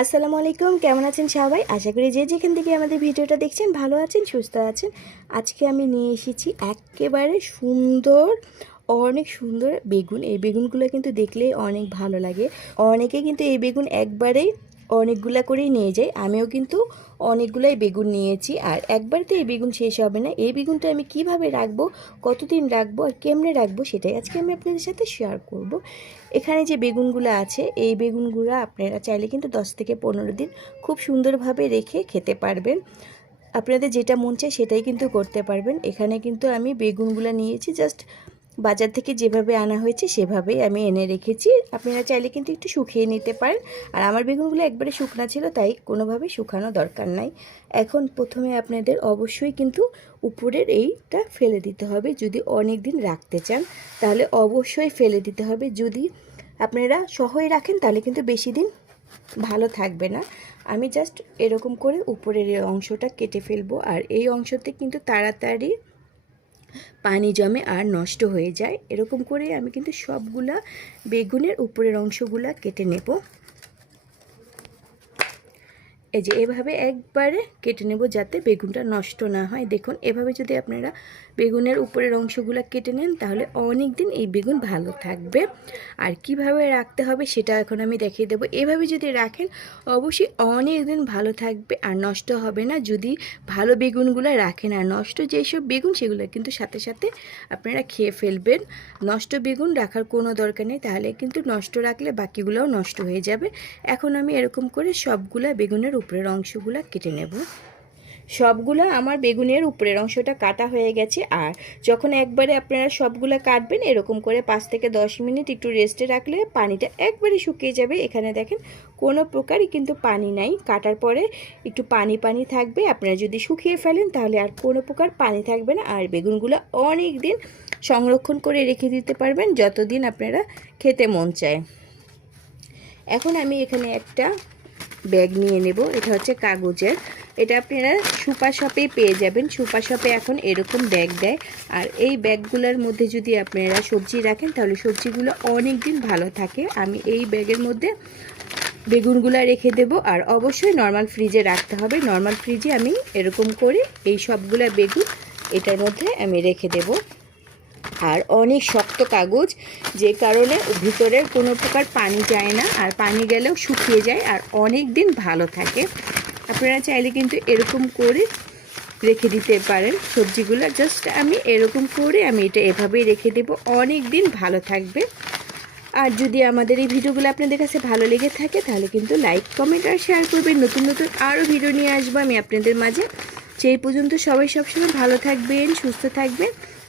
আসসালামু আলাইকুম, কেমন আছেন সবাই? আশা করি যে যেখান থেকে আমাদের ভিডিওটা দেখছেন ভালো আছেন, সুস্থ আছেন। আজকে আমি নিয়ে এসেছি একেবারে সুন্দর, অনেক সুন্দর বেগুন। এই বেগুনগুলো কিন্তু দেখলে অনেক ভালো লাগে। অনেকে কিন্তু এই বেগুন একবারেই অনেকগুলা করেই নিয়ে যাই। আমিও কিন্তু অনেকগুলাই বেগুন নিয়েছি। আর একবার তো এই বেগুন শেষ হবে না। এই বেগুনটা আমি কীভাবে রাখব, কতদিন রাখব আর কেমনে রাখব সেটাই আজকে আমি আপনাদের সাথে শেয়ার করব। এখানে যে বেগুনগুলো আছে, এই বেগুনগুলো আপনারা চাইলে কিন্তু দশ থেকে পনেরো দিন খুব সুন্দরভাবে রেখে খেতে পারবেন। আপনাদের যেটা মন চায় সেটাই কিন্তু করতে পারবেন। এখানে কিন্তু আমি বেগুনগুলো নিয়েছি। জাস্ট বাজার থেকে যেভাবে আনা হয়েছে সেভাবেই আমি এনে রেখেছি। আপনারা চাইলে কিন্তু একটু শুকিয়ে নিতে পারেন। আর আমার বেগুনগুলো একবারে শুকনা ছিল, তাই কোনোভাবে শুকানো দরকার নাই। এখন প্রথমে আপনাদের অবশ্যই কিন্তু উপরের এইটা ফেলে দিতে হবে যদি অনেক দিন রাখতে চান। তাহলে অবশ্যই ফেলে দিতে হবে। যদি আপনারা সহই রাখেন, তাহলে কিন্তু বেশি দিন ভালো থাকবে না। আমি জাস্ট এরকম করে উপরের অংশটা কেটে ফেলব। আর এই অংশতে কিন্তু তাড়াতাড়ি পানি জমে আর নষ্ট হয়ে যায়। এরকম করে আমি কিন্তু সবগুলা বেগুনের উপরের অংশগুলা কেটে নেব। এই যে এভাবে একবারে কেটে নেব যাতে বেগুনটা নষ্ট না হয়। দেখুন, এভাবে যদি আপনারা বেগুনের উপরের অংশগুলো কেটে নেন, তাহলে অনেক দিন এই বেগুন ভালো থাকবে। আর কীভাবে রাখতে হবে সেটা এখন আমি দেখিয়ে দেবো। এভাবে যদি রাখেন, অবশ্যই অনেক দিন ভালো থাকবে আর নষ্ট হবে না। যদি ভালো বেগুনগুলো রাখেন আর নষ্ট যেসব বেগুন, সেগুলো কিন্তু সাথে সাথে আপনারা খেয়ে ফেলবেন। নষ্ট বেগুন রাখার কোনো দরকার নেই, তাহলে কিন্তু নষ্ট রাখলে বাকিগুলোও নষ্ট হয়ে যাবে। এখন আমি এরকম করে সবগুলা বেগুনের উপরের অংশগুলো কেটে নেব। সবগুলো আমার বেগুনের উপরের অংশটা কাটা হয়ে গেছে আর যখন একবারে আপনারা সবগুলো কাটবেন, এরকম করে পাঁচ থেকে দশ মিনিট একটু রেস্টে রাখলে পানিটা একবারে শুকিয়ে যাবে। এখানে দেখেন, কোনো প্রকারই কিন্তু পানি নাই। কাটার পরে একটু পানি পানি থাকবে। আপনারা যদি শুকিয়ে ফেলেন, তাহলে আর কোনো প্রকার পানি থাকবে না। আর বেগুনগুলো অনেক দিন সংরক্ষণ করে রেখে দিতে পারবেন, যতদিন আপনারা খেতে মন চায়। এখন আমি এখানে একটা ব্যাগ নিয়ে নেব। এটা হচ্ছে কাগজের। এটা আপনারা সুপার শপেই পেয়ে যাবেন। সুপার শপে এখন এরকম ব্যাগ দেয়। আর এই ব্যাগগুলোর মধ্যে যদি আপনারা সবজি রাখেন, তাহলে সবজিগুলো অনেক দিন ভালো থাকে। আমি এই ব্যাগের মধ্যে বেগুনগুলো রেখে দেব। আর অবশ্যই নর্মাল ফ্রিজে রাখতে হবে। নর্মাল ফ্রিজে আমি এরকম করে এই সবগুলা বেগুন এটার মধ্যে আমি রেখে দেব। আর অনেক শক্ত কাগজ, যে কারণে ভিতরে কোনো প্রকার পানি যায় না আর পানি গেলেও শুকিয়ে যায় আর অনেক দিন ভালো থাকে। আপনারা চাইলে কিন্তু এরকম করে রেখে দিতে পারেন সবজিগুলো। জাস্ট আমি এরকম করে আমি এটা এভাবেই রেখে দেব। অনেক দিন ভালো থাকবে। আর যদি আমাদের এই ভিডিওগুলো আপনাদের কাছে ভালো লেগে থাকে, তাহলে কিন্তু লাইক, কমেন্ট আর শেয়ার করবেন। নতুন নতুন আরও ভিডিও নিয়ে আসব আমি আপনাদের মাঝে। সেই পর্যন্ত সবাই সবসময় ভালো থাকবেন, সুস্থ থাকবেন।